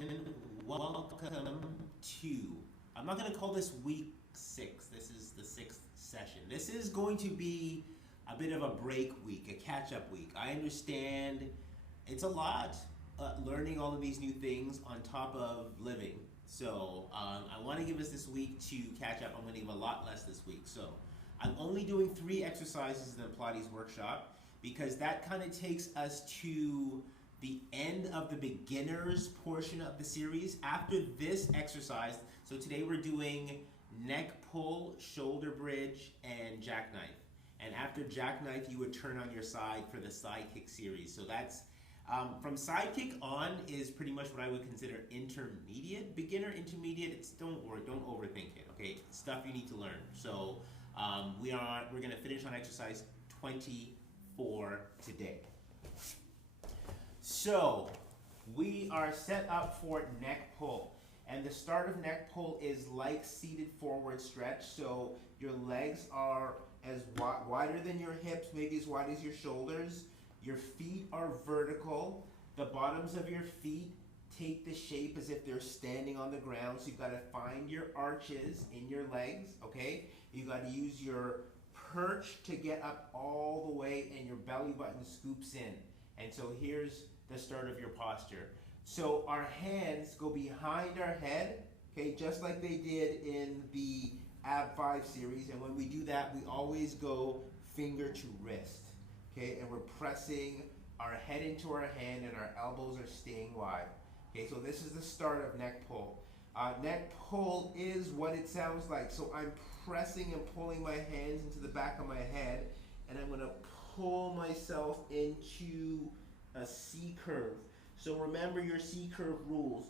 Welcome to, I'm not going to call this week 6. This is the 6th session. This is going to be a bit of a break week, a catch-up week. I understand it's a lot, learning all of these new things on top of living. So I want to give us this week to catch up. I'm going to give a lot less this week. So I'm only doing 3 exercises in the Pilates Workshop because that kind of takes us to the end of the beginners portion of the series. After this exercise, so today we're doing neck pull, shoulder bridge, and jackknife. And after jackknife, you would turn on your side for the side kick series. So that's, from side kick on is pretty much what I would consider intermediate. Beginner, intermediate, don't overthink it, okay? Stuff you need to learn. So we're gonna finish on exercise 24 today. So we are set up for neck pull. And the start of neck pull is like seated forward stretch. So your legs are as wider than your hips, maybe as wide as your shoulders. Your feet are vertical. The bottoms of your feet take the shape as if they're standing on the ground. So you've got to find your arches in your legs, okay? You've got to use your perch to get up all the way and your belly button scoops in. And so here's the start of your posture. So our hands go behind our head, okay, just like they did in the Ab 5 series. And when we do that, we always go finger to wrist, okay? And we're pressing our head into our hand and our elbows are staying wide. Okay, so this is the start of neck pull. Neck pull is what it sounds like. So I'm pressing and pulling my hands into the back of my head, and I'm gonna pull myself into a C curve. So remember your C curve rules,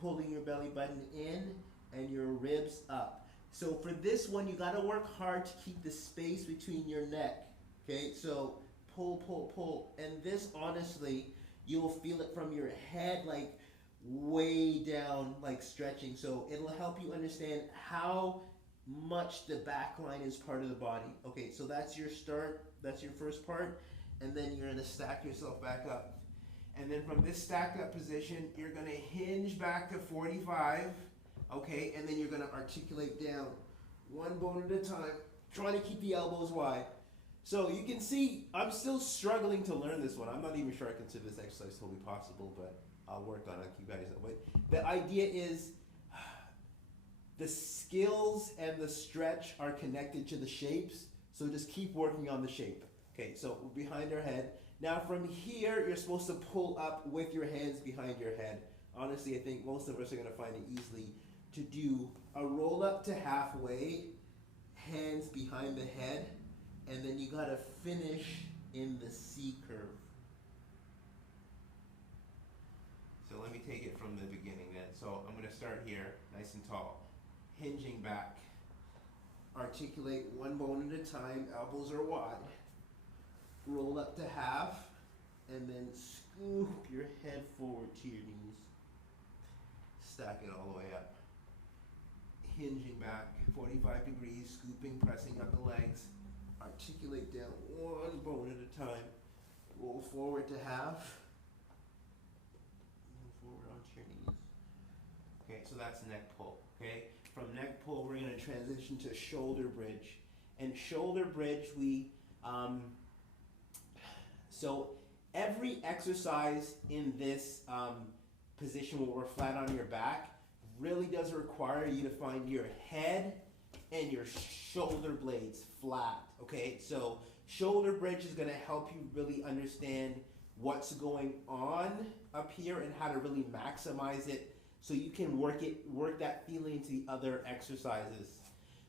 pulling your belly button in and your ribs up. So for this one, you gotta work hard to keep the space between your neck, okay? So pull, pull, pull. And this, honestly, you'll feel it from your head, like way down, like stretching. So it'll help you understand how much the back line is part of the body. Okay, so that's your start, that's your first part, and then you're gonna stack yourself back up. And then from this stacked up position, you're gonna hinge back to 45, okay, and then you're gonna articulate down, one bone at a time, trying to keep the elbows wide. So you can see, I'm still struggling to learn this one. I'm not even sure I consider this exercise totally possible, but I'll work on it, I'll keep guys up. But the idea is, the skills and the stretch are connected to the shapes, so just keep working on the shape. Okay, so we're behind our head. Now from here, you're supposed to pull up with your hands behind your head. Honestly, I think most of us are gonna find it easily to do a roll up to halfway, hands behind the head, and then you gotta finish in the C curve. So let me take it from the beginning then. So I'm gonna start here, nice and tall. Hinging back. Articulate one bone at a time, elbows are wide. Roll up to half, and then scoop your head forward to your knees. Stack it all the way up. Hinging back, 45 degrees, scooping, pressing up the legs. Articulate down one bone at a time. Roll forward to half. Move forward onto your knees. Okay, so that's neck pull, okay? From neck pull, we're gonna transition to shoulder bridge. And shoulder bridge, so every exercise in this position where we're flat on your back really does require you to find your head and your shoulder blades flat, okay? So shoulder bridge is gonna help you really understand what's going on up here and how to really maximize it so you can work that feeling into the other exercises.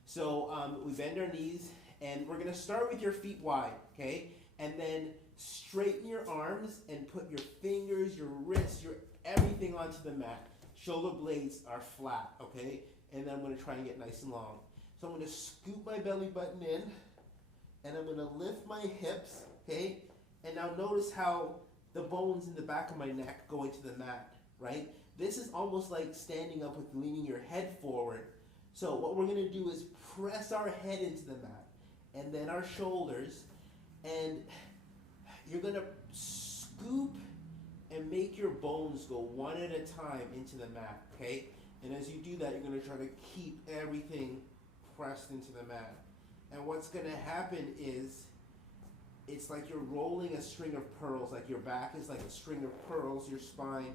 So we bend our knees and we're gonna start with your feet wide, okay? And then straighten your arms and put your fingers, your wrists, your everything onto the mat. Shoulder blades are flat, okay? And then I'm gonna try and get nice and long. So I'm gonna scoop my belly button in and I'm gonna lift my hips, okay? And now notice how the bones in the back of my neck go into the mat, right? This is almost like standing up with leaning your head forward. So what we're gonna do is press our head into the mat and then our shoulders, and you're gonna scoop and make your bones go one at a time into the mat, okay? And as you do that, you're gonna try to keep everything pressed into the mat. And what's gonna happen is, it's like you're rolling a string of pearls, like your back is like a string of pearls, your spine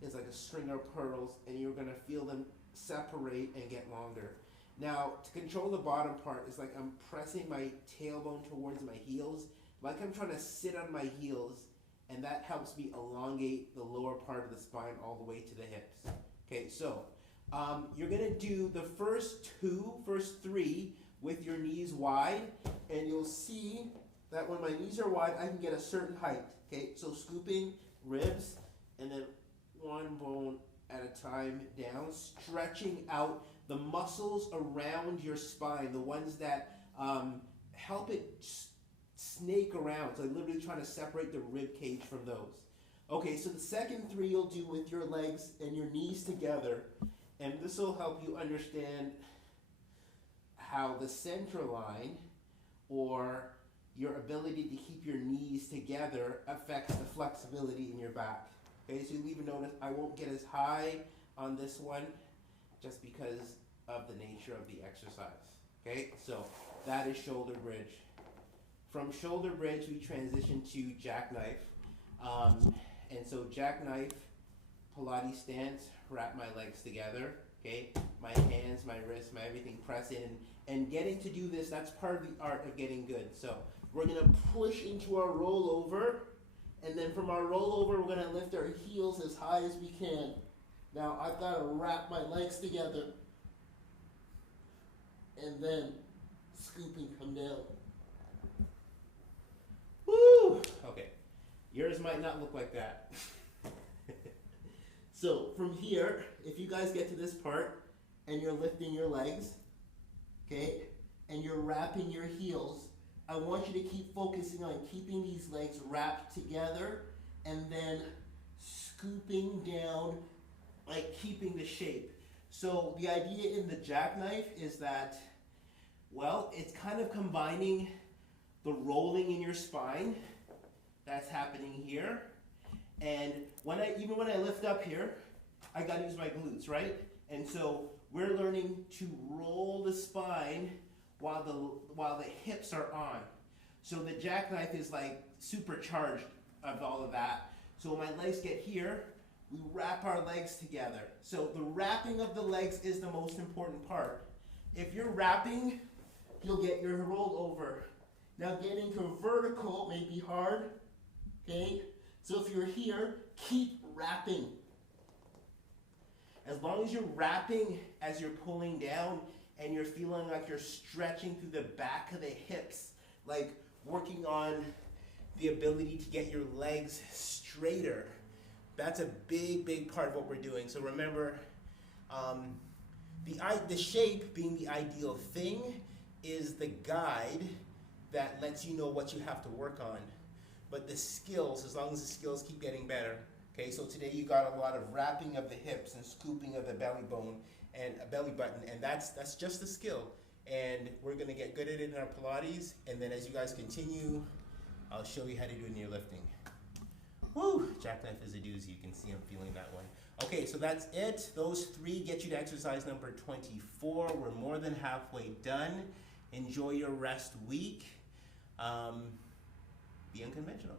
is like a string of pearls, and you're gonna feel them separate and get longer. Now, to control the bottom part, it's like I'm pressing my tailbone towards my heels, like I'm trying to sit on my heels, and that helps me elongate the lower part of the spine all the way to the hips. Okay, so you're gonna do the first three with your knees wide, and you'll see that when my knees are wide, I can get a certain height. Okay, so scooping ribs, and then one bone at a time down, stretching out the muscles around your spine, the ones that help it snake around. So I'm literally trying to separate the rib cage from those. Okay, so the second three you'll do with your legs and your knees together, and this will help you understand how the center line, or your ability to keep your knees together, affects the flexibility in your back. Okay, so you'll even notice I won't get as high on this one just because of the nature of the exercise. Okay, so that is shoulder bridge. From shoulder bridge, we transition to jackknife. And so jackknife, Pilates stance, wrap my legs together. Okay, my hands, my wrists, my everything press in. And getting to do this, that's part of the art of getting good. So we're gonna push into our rollover, and then from our rollover, we're gonna lift our heels as high as we can. Now I've gotta wrap my legs together, and then scoop and come down. Woo! Okay, yours might not look like that. So from here, if you guys get to this part, and you're lifting your legs, okay, and you're wrapping your heels, I want you to keep focusing on keeping these legs wrapped together, and then scooping down, like keeping the shape. So the idea in the jackknife is that, well, it's kind of combining the rolling in your spine that's happening here, and even when I lift up here, I gotta use my glutes, right? And so we're learning to roll the spine while the hips are on. So the jackknife is like supercharged of all of that. So when my legs get here, we wrap our legs together. So the wrapping of the legs is the most important part. If you're wrapping, you'll get your rollover. Now getting to vertical may be hard, okay? So if you're here, keep wrapping. As long as you're wrapping as you're pulling down, and you're feeling like you're stretching through the back of the hips, like working on the ability to get your legs straighter. That's a big, big part of what we're doing. So remember, the shape being the ideal thing is the guide that lets you know what you have to work on. But the skills, as long as the skills keep getting better. Okay, so today you got a lot of wrapping of the hips and scooping of the belly bone and a belly button, and that's just the skill. And we're gonna get good at it in our Pilates, and then as you guys continue, I'll show you how to do it in your lifting. Woo! Jackknife is a doozy. You can see I'm feeling that one. Okay, so that's it. Those three get you to exercise number 24. We're more than halfway done. Enjoy your rest week. Be unconventional.